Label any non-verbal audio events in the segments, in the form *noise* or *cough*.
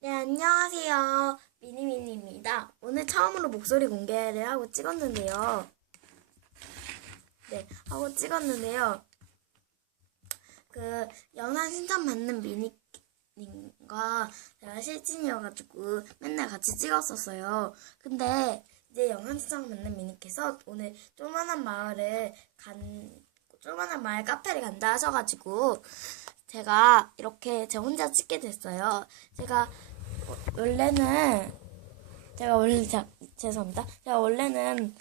네, 안녕하세요. 미니미니입니다. 오늘 처음으로 목소리 공개를 하고 찍었는데요. 네, 하고 찍었는데요. 그, 영상 신청 받는 미니님과 제가 실진이어가지고 맨날 같이 찍었었어요. 근데 이제 영상 신청 받는 미니께서 오늘 조만한 마을을 간, 조만한 마을 카페를 간다 하셔가지고 제가 이렇게 제 혼자 찍게 됐어요. 제가 원래는 제가 원래 자, 죄송합니다. 제가 원래는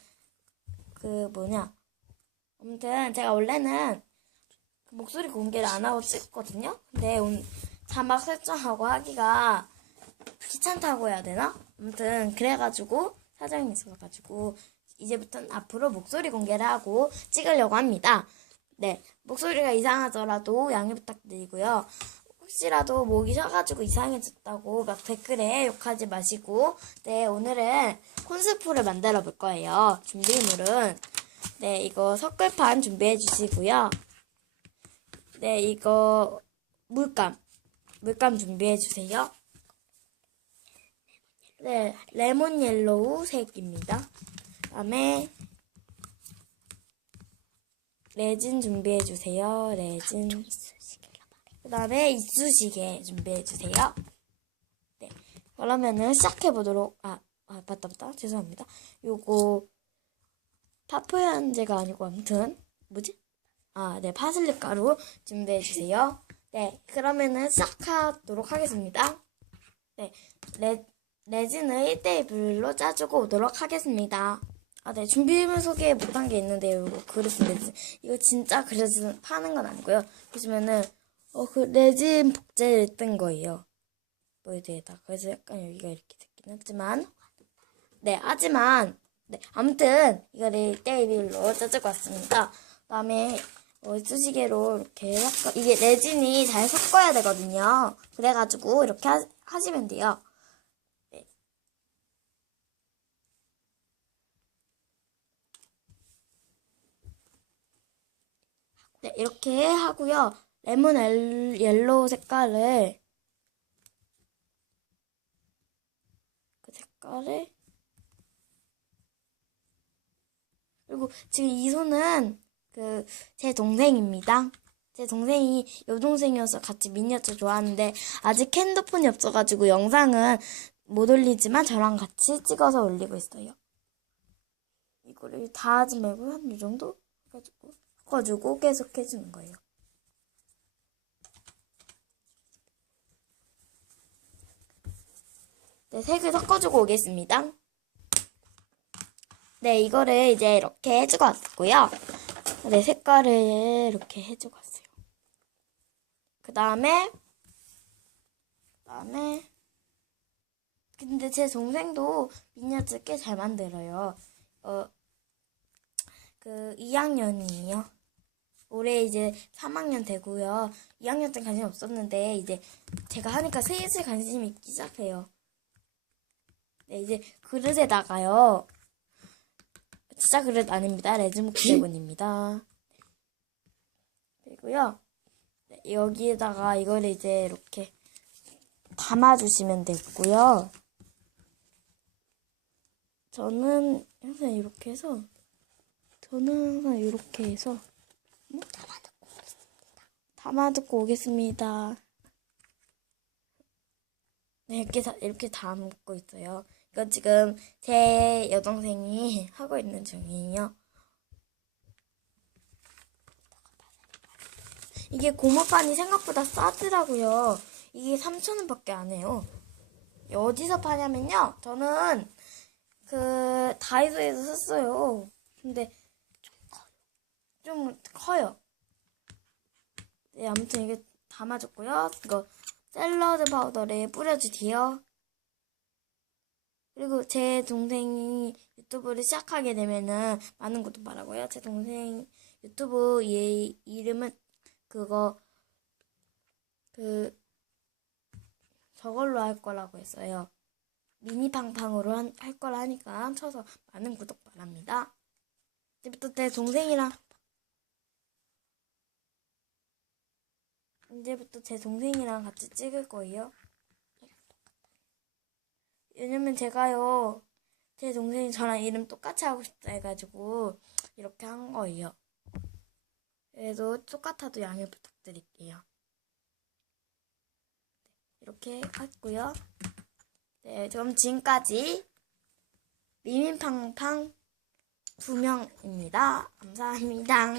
그 뭐냐 아무튼 제가 원래는 그 목소리 공개를 안 하고 찍거든요. 근데 오늘 자막 설정하고 하기가 귀찮다고 해야 되나? 아무튼 그래가지고 사정이 있어가지고 이제부터는 앞으로 목소리 공개를 하고 찍으려고 합니다. 네, 목소리가 이상하더라도 양해 부탁드리고요. 혹시라도 목이 쉬어가지고 이상해졌다고 막 댓글에 욕하지 마시고, 네, 오늘은 콘스프를 만들어 볼 거예요. 준비물은, 네, 이거 석글판 준비해 주시고요. 네, 이거 물감, 물감 준비해 주세요. 네, 레몬 옐로우 색입니다. 그 다음에 레진 준비해 주세요. 레진. 그 다음에 이쑤시개 준비해 주세요. 네. 그러면은 시작해 보도록, 아, 아, 맞다, 맞다. 죄송합니다. 요거, 파프 현재가 아니고, 아무튼, 뭐지? 아, 네. 파슬리 가루 준비해 주세요. 네. 그러면은 시작하도록 하겠습니다. 네. 레, 레진을 1대1 불로 짜주고 오도록 하겠습니다. 아, 네. 준비물 소개 못한 게 있는데요. 이거 그릇 레진. 이거 진짜 그릇은 파는 건 아니고요. 보시면은, 어, 그 레진 복제를 뜬 거예요. 보이드에다. 그래서 약간 여기가 이렇게 됐긴 했지만, 네. 하지만, 네. 아무튼, 이거를 1대1로 짜주고 왔습니다. 그 다음에, 어, 수시개로 이렇게 섞어, 이게 레진이 잘 섞어야 되거든요. 그래가지고, 이렇게 하, 하시면 돼요. 네, 이렇게 하고요. 레몬 엘- 옐로우 색깔을 그 색깔을 그리고 지금 이 손은 그 제 동생입니다. 제 동생이 여동생이어서 같이 미니어처 좋아하는데 아직 핸드폰이 없어가지고 영상은 못 올리지만 저랑 같이 찍어서 올리고 있어요. 이거를 다 하지 말고 한 이 정도 해가지고 섞어주고 계속 해주는 거예요. 네, 색을 섞어주고 오겠습니다. 네, 이거를 이제 이렇게 해주고 왔고요. 네, 색깔을 이렇게 해주고 왔어요. 그 다음에, 그 다음에, 근데 제 동생도 미니어처 꽤 잘 만들어요. 어, 그 2학년이에요. 올해 이제 3학년 되고요. 2학년 때 관심 없었는데 이제 제가 하니까 슬슬 관심 있기 시작해요. 네, 이제 그릇에다가요. 진짜 그릇 아닙니다. 레즈무크 대본입니다. 그리고요. 네, 여기에다가 이걸 이제 이렇게 담아주시면 되고요. 저는 항상 이렇게 해서 저는 항상 이렇게 해서 음? 담아 듣고 오겠습니다. 네, 이렇게 다, 이렇게 담고 있어요. 이건 지금 제 여동생이 *laughs* 하고 있는 중이에요. 이게 고무판이 생각보다 싸더라고요. 이게 3,000원밖에 안 해요. 어디서 파냐면요. 저는 그 다이소에서 샀어요. 근데 좀 커요. 네, 아무튼 이게 담아줬고요. 이거 샐러드 파우더를 뿌려주세요. 그리고 제 동생이 유튜브를 시작하게 되면은 많은 것도 말하고요. 제 동생 유튜브 얘 이름은 그거 그 저걸로 할 거라고 했어요. 미니팡팡으로 한- 할 거라 하니까 쳐서 많은 구독 바랍니다. 이제부터 제 동생이랑 이제부터 제 동생이랑 같이 찍을 거예요. 왜냐면 제가요, 제 동생이 저랑 이름 똑같이 하고 싶다 해가지고, 이렇게 한 거예요. 그래도 똑같아도 양해 부탁드릴게요. 이렇게 했고요. 네, 그럼 지금까지 미민팡팡 두 명입니다. 감사합니다.